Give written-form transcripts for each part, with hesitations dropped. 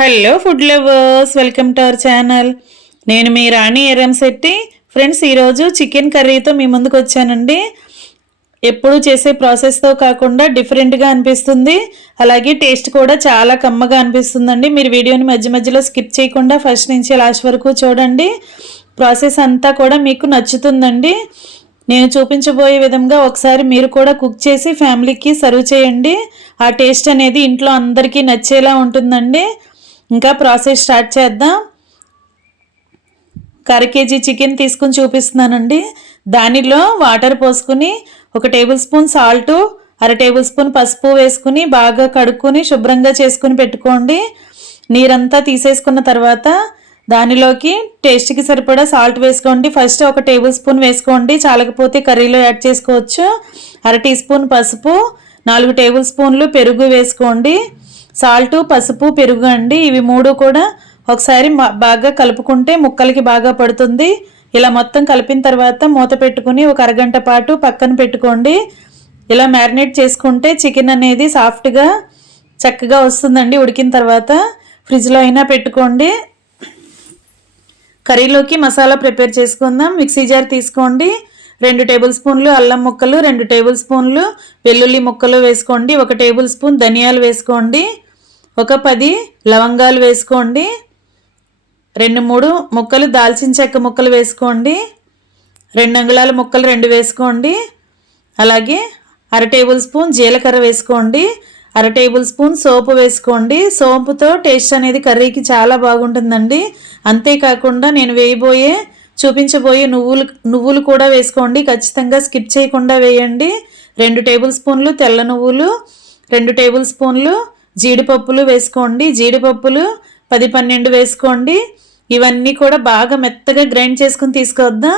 Hello food lovers, welcome to our channel. నేను మీ రాణి Erramsetti. Friends, ఈరోజు chicken కర్రీతో మీ ముందుకు వచ్చానండి. ఎప్పుడు చేసే ప్రాసెస్తో కాకుండా డిఫరెంట్గా అనిపిస్తుంది, అలాగే టేస్ట్ కూడా చాలా కమ్మగా అనిపిస్తుందండి. మీరు వీడియోని మధ్య మధ్యలో స్కిప్ చేయకుండా ఫస్ట్ నుంచి లాస్ట్ వరకు చూడండి. ప్రాసెస్ అంతా కూడా మీకు నచ్చుతుందండి. నేను చూపించబోయే విధంగా ఒకసారి మీరు కూడా కుక్ చేసి ఫ్యామిలీకి సర్వ్ చేయండి. ఆ టేస్ట్ అనేది ఇంట్లో అందరికీ నచ్చేలా ఉంటుందండి. ఇంకా ప్రాసెస్ స్టార్ట్ చేద్దాం. 1/2 kg చికెన్ తీసుకుని చూపిస్తున్నానండి. దానిలో వాటర్ పోసుకుని 1 table spoon salt, 1/2 table spoon పసుపు వేసుకుని బాగా కడుక్కొని శుభ్రంగా చేసుకుని పెట్టుకోండి. నీరంతా తీసేసుకున్న తర్వాత దానిలోకి టేస్ట్కి సరిపడా సాల్ట్ వేసుకోండి. ఫస్ట్ 1 టేబుల్ స్పూన్ వేసుకోండి, చాలకపోతే కర్రీలో యాడ్ చేసుకోవచ్చు. 1/2 టీ స్పూన్ పసుపు, 4 టేబుల్ స్పూన్లు పెరుగు వేసుకోండి. సాల్టు, పసుపు, పెరుగు అండి, ఇవి మూడు కూడా ఒకసారి బాగా కలుపుకుంటే ముక్కలకి బాగా పడుతుంది. ఇలా మొత్తం కలిపిన తర్వాత మూత పెట్టుకుని ఒక అరగంట పాటు పక్కన పెట్టుకోండి. ఇలా మ్యారినేట్ చేసుకుంటే చికెన్ అనేది సాఫ్ట్గా చక్కగా వస్తుందండి. ఉడికిన తర్వాత ఫ్రిడ్జ్లో అయినా పెట్టుకోండి. కర్రీలోకి మసాలా ప్రిపేర్ చేసుకుందాం. మిక్సీ జార్ తీసుకోండి. 2 టేబుల్ స్పూన్లు అల్లం ముక్కలు, 2 టేబుల్ స్పూన్లు వెల్లుల్లి ముక్కలు వేసుకోండి. 1 టేబుల్ స్పూన్ ధనియాలు వేసుకోండి. ఒక 10 లవంగాలు వేసుకోండి. 2-3 ముక్కలు దాల్చిన చెక్క ముక్కలు వేసుకోండి. 2 అంగుళాల ముక్కలు 2 వేసుకోండి. అలాగే 1/2 టేబుల్ స్పూన్ జీలకర్ర వేసుకోండి. 1/2 టేబుల్ స్పూన్ సోపు వేసుకోండి. సోంపుతో టేస్ట్ అనేది కర్రీకి చాలా బాగుంటుందండి. అంతేకాకుండా నేను చూపించబోయే నువ్వులు కూడా వేసుకోండి. ఖచ్చితంగా స్కిప్ చేయకుండా వేయండి. 2 టేబుల్ స్పూన్లు తెల్ల నువ్వులు, 2 టేబుల్ స్పూన్లు జీడిపప్పులు వేసుకోండి. జీడిపప్పులు 10-12 వేసుకోండి. ఇవన్నీ కూడా బాగా మెత్తగా గ్రైండ్ చేసుకుని తీసుకొద్దాం.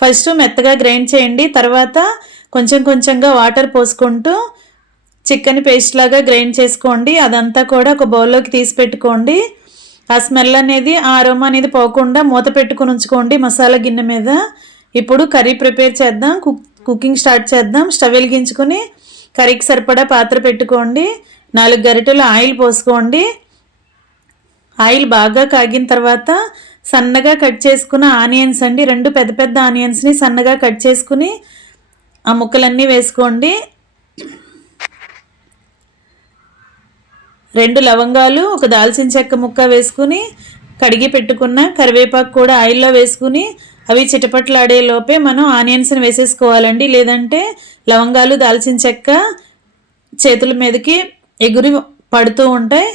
ఫస్ట్ మెత్తగా గ్రైండ్ చేయండి. తర్వాత కొంచెం కొంచెంగా వాటర్ పోసుకుంటూ చికెన్ పేస్ట్ లాగా గ్రైండ్ చేసుకోండి. అదంతా కూడా ఒక బౌల్లోకి తీసి పెట్టుకోండి. ఆ స్మెల్ అనేది, ఆ అరోమా అనేది పోకుండా మూత పెట్టుకుని ఉంచుకోండి మసాలా గిన్నె మీద. ఇప్పుడు కర్రీ ప్రిపేర్ చేద్దాం. కుకింగ్ స్టార్ట్ చేద్దాం. స్టవ్ వెలిగించుకొని కర్రీకి సరిపడా పాత్ర పెట్టుకోండి. 4 గరిటెలు ఆయిల్ పోసుకోండి. ఆయిల్ బాగా కాగిన తర్వాత సన్నగా కట్ చేసుకున్న ఆనియన్స్ అండి, 2 పెద్ద పెద్ద ఆనియన్స్ని సన్నగా కట్ చేసుకుని ఆ ముక్కలన్నీ వేసుకోండి. 2 లవంగాలు, 1 దాల్చిన చెక్క ముక్క వేసుకుని కడిగి పెట్టుకున్న కరివేపాకు కూడా ఆయిల్లో వేసుకుని అవి చిటపట్లాడే లోపే మనం ఆనియన్స్ని వేసేసుకోవాలండి. లేదంటే లవంగాలు, దాల్చిన చెక్క చేతుల మీదకి ఎగురి పడుతూ ఉంటాయి.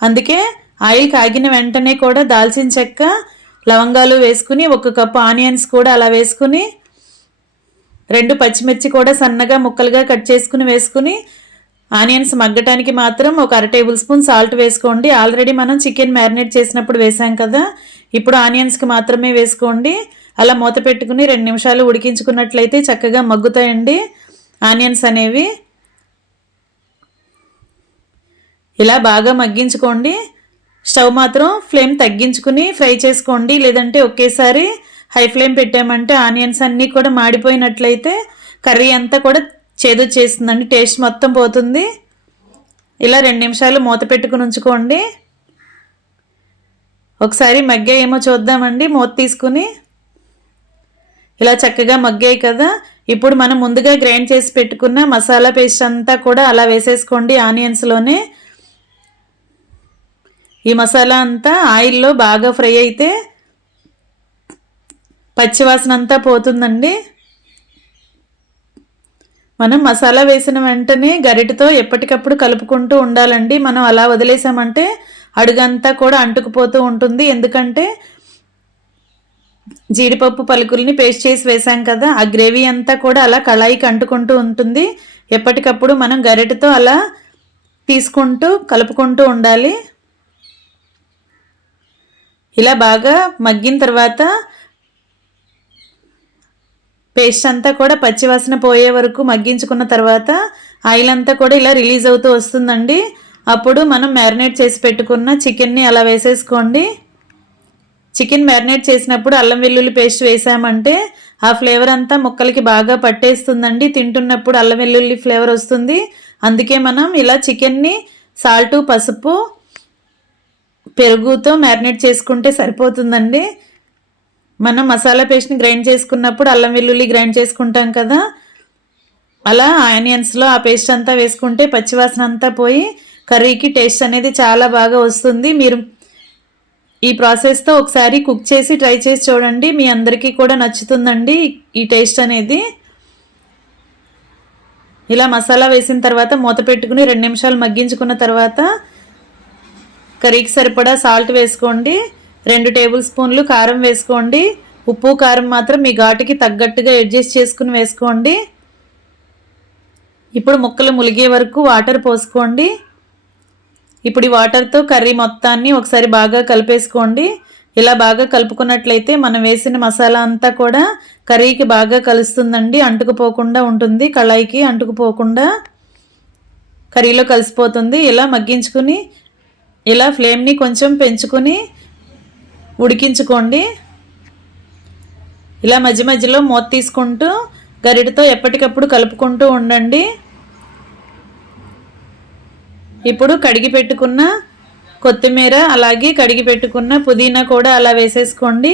అందుకే ఆయిల్ కాగిన వెంటనే కూడా దాల్చిన చెక్క, లవంగాలు వేసుకుని 1 కప్పు ఆనియన్స్ కూడా అలా వేసుకుని 2 పచ్చిమిర్చి కూడా సన్నగా ముక్కలుగా కట్ చేసుకుని వేసుకుని ఆనియన్స్ మగ్గటానికి మాత్రం 1 1/2 టేబుల్ స్పూన్ సాల్ట్ వేసుకోండి. ఆల్రెడీ మనం చికెన్ మ్యారినేట్ చేసినప్పుడు వేసాం కదా, ఇప్పుడు ఆనియన్స్కి మాత్రమే వేసుకోండి. అలా మూత పెట్టుకుని 2 నిమిషాలు ఉడికించుకున్నట్లయితే చక్కగా మగ్గుతాయండి ఆనియన్స్ అనేవి. ఇలా బాగా మగ్గించుకోండి. స్టవ్ మాత్రం ఫ్లేమ్ తగ్గించుకుని ఫ్రై చేసుకోండి. లేదంటే ఒకేసారి హై ఫ్లేమ్ పెట్టామంటే ఆనియన్స్ అన్నీ కూడా మాడిపోయినట్లయితే కర్రీ అంతా కూడా చేదు చేస్తుందండి, టేస్ట్ మొత్తం పోతుంది. ఇలా 2 నిమిషాలు మూత పెట్టుకుని ఉంచుకోండి. ఒకసారి మగ్గాయేమో చూద్దామండి. మూత తీసుకుని ఇలా చక్కగా మగ్గాయి కదా, ఇప్పుడు మనం ముందుగా గ్రైండ్ చేసి పెట్టుకున్న మసాలా పేస్ట్ అంతా కూడా అలా వేసేసుకోండి ఆనియన్స్లోనే. ఈ మసాలా అంతా ఆయిల్లో బాగా ఫ్రై అయితే పచ్చివాసన అంతా పోతుందండి. మనం మసాలా వేసిన వెంటనే గరిటెతో ఎప్పటికప్పుడు కలుపుకుంటూ ఉండాలండి. మనం అలా వదిలేసామంటే అడుగంతా కూడా అంటుకుపోతూ ఉంటుంది. ఎందుకంటే జీడిపప్పు పలుకుల్ని పేస్ట్ చేసి వేసాం కదా, ఆ గ్రేవీ అంతా కూడా అలా కళాయికి అంటుకుంటూ ఉంటుంది. ఎప్పటికప్పుడు మనం గరిటెతో అలా తీసుకుంటూ కలుపుకుంటూ ఉండాలి. ఇలా బాగా మగ్గిన తర్వాత పేస్ట్ అంతా కూడా పచ్చివాసన పోయే వరకు మగ్గించుకున్న తర్వాత ఆయిల్ అంతా కూడా ఇలా రిలీజ్ అవుతూ వస్తుందండి. అప్పుడు మనం మ్యారినేట్ చేసి పెట్టుకున్న చికెన్ని అలా వేసేసుకోండి. చికెన్ మ్యారినేట్ చేసినప్పుడు అల్లం వెల్లుల్లి పేస్ట్ వేసామంటే ఆ ఫ్లేవర్ అంతా ముక్కలకి బాగా పట్టేస్తుందండి. తింటున్నప్పుడు అల్లం వెల్లుల్లి ఫ్లేవర్ వస్తుంది. అందుకే మనం ఇలా చికెన్ని సాల్ట్, పసుపు, పెరుగుతో మ్యారినేట్ చేసుకుంటే సరిపోతుందండి. మనం మసాలా పేస్ట్ని గ్రైండ్ చేసుకున్నప్పుడు అల్లం వెల్లుల్లి గ్రైండ్ చేసుకుంటాం కదా, అలా ఆనియన్స్లో ఆ పేస్ట్ అంతా వేసుకుంటే పచ్చివాసన అంతా పోయి కర్రీకి టేస్ట్ అనేది చాలా బాగా వస్తుంది. మీరు ఈ ప్రాసెస్తో ఒకసారి కుక్ చేసి ట్రై చేసి చూడండి, మీ అందరికీ కూడా నచ్చుతుందండి ఈ టేస్ట్ అనేది. ఇలా మసాలా వేసిన తర్వాత మూత పెట్టుకుని 2 నిమిషాలు మగ్గించుకున్న తర్వాత కర్రీకి సరిపడా సాల్ట్ వేసుకోండి. 2 టేబుల్ స్పూన్లు కారం వేసుకోండి. ఉప్పు కారం మాత్రం మీ ఘాటుకి తగ్గట్టుగా అడ్జస్ట్ చేసుకుని వేసుకోండి. ఇప్పుడు ముక్కలు ములిగే వరకు వాటర్ పోసుకోండి. ఇప్పుడు ఈ వాటర్తో కర్రీ మొత్తాన్ని ఒకసారి బాగా కలిపేసుకోండి. ఇలా బాగా కలుపుకున్నట్లయితే మనం వేసిన మసాలా అంతా కూడా కర్రీకి బాగా కలుస్తుందండి, అంటుకుపోకుండా ఉంటుంది, కళాయికి అంటుకుపోకుండా కర్రీలో కలిసిపోతుంది. ఇలా మగ్గించుకుని ఇలా ఫ్లేమ్ని కొంచెం పెంచుకొని ఉడికించుకోండి. ఇలా మధ్య మధ్యలో మూత తీసుకుంటూ గరిటతో ఎప్పటికప్పుడు కలుపుకుంటూ ఉండండి. ఇప్పుడు కడిగి పెట్టుకున్న కొత్తిమీర అలాగే కడిగి పెట్టుకున్న పుదీనా కూడా అలా వేసేసుకోండి.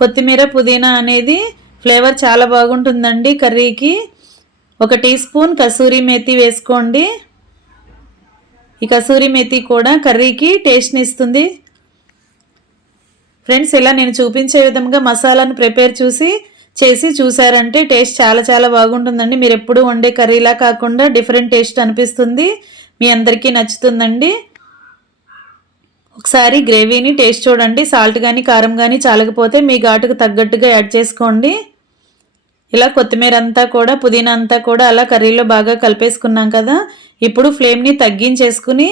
కొత్తిమీర పుదీనా అనేది ఫ్లేవర్ చాలా బాగుంటుందండి కర్రీకి. 1 టీ స్పూన్ కసూరి మేతి వేసుకోండి. ఈ కసూరి మేతి కూడా కర్రీకి టేస్ట్ని ఇస్తుంది. ఫ్రెండ్స్, ఇలా నేను చూపించే విధంగా మసాలాను ప్రిపేర్ చేసి చూసారంటే టేస్ట్ చాలా చాలా బాగుంటుందండి. మీరు ఎప్పుడు వండే కర్రీలా కాకుండా డిఫరెంట్ టేస్ట్ అనిపిస్తుంది, మీ అందరికీ నచ్చుతుందండి. ఒకసారి గ్రేవీని టేస్ట్ చూడండి, సాల్ట్ కానీ కారం కానీ చాలకపోతే మీ ఘాటుకు తగ్గట్టుగా యాడ్ చేసుకోండి. ఇలా కొత్తిమీర అంతా కూడా పుదీనా అంతా కూడా అలా కర్రీలో బాగా కలిపేసుకున్నాం కదా. ఇప్పుడు ఫ్లేమ్ని తగ్గించేసుకుని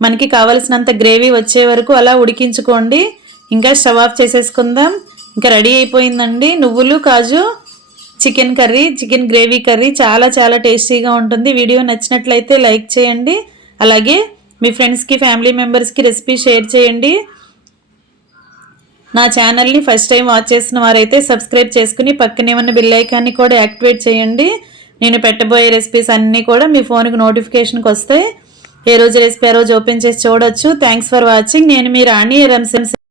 మనకి కావలసినంత గ్రేవీ వచ్చే వరకు అలా ఉడికించుకోండి. ఇంకా స్టవ్ ఆఫ్ చేసేసుకుందాం. ఇంకా రెడీ అయిపోయిందండి నువ్వులు కాజు chicken curry, chicken gravy curry. చాలా చాలా టేస్టీగా ఉంటుంది. వీడియో నచ్చినట్లయితే లైక్ చేయండి, అలాగే మీ ఫ్రెండ్స్కి ఫ్యామిలీ మెంబర్స్కి రెసిపీ షేర్ చేయండి. నా ఛానల్ని ఫస్ట్ టైం వాచ్ చేసిన వారైతే సబ్స్క్రైబ్ చేసుకుని పక్కనే ఉన్న బెల్ ఐకాన్ని కూడా యాక్టివేట్ చేయండి. నేను పెట్టబోయే రెసిపీస్ అన్నీ కూడా మీ ఫోన్కి నోటిఫికేషన్కి వస్తాయి. ఏ రోజు రెసిపీ ఆ రోజు ఓపెన్ చేసి చూడొచ్చు. Thanks for watching. నేను మీ రాణి రంసన్.